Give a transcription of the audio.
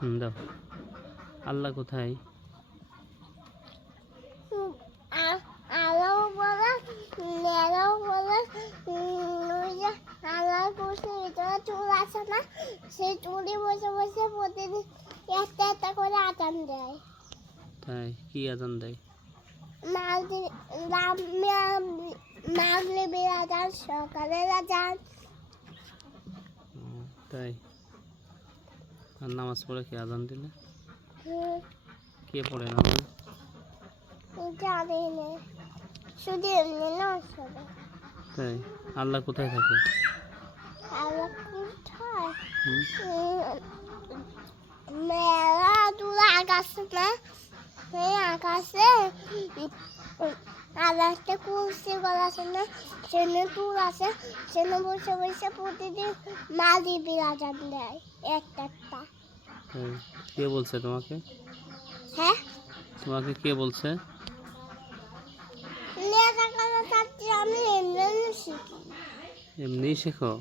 দাও। আল্লাহ কোথায়? আল্লাহ বলে মেয়েরাও বলে আল্লাহ কুরসির ভিতরে চুল আছে না, সেই চুলই বসে বসে প্রতিদিন একটা একটা করে আজান দেয়। তাই কি আজান দেয়? মাগরিবের আজান, সকালের আজান। তাই আর নামাজ পড়ে কি আজান দিলে? কে পড়ে নামাজ? জানি না, শুধু এমনি না আসলে। তাই আল্লাহ কোথায় থাকে? আল্লাহ কোথায়? হুম? মেলা দূরে আকাশে না, সেই আকাশে আকাশটা কুরসি করা আছে না, সেখানে টুল আছে, সেখানে বসে বসে প্রতিদিন মাগরিবের আজান দেয় একটা একটা। তাই কে বলছে তোমাকে? হ্যাঁ, তোমাকে কে বলছে? লেখাগুলো থাকতে আমি এমনি শিখি। এমনি শেখো?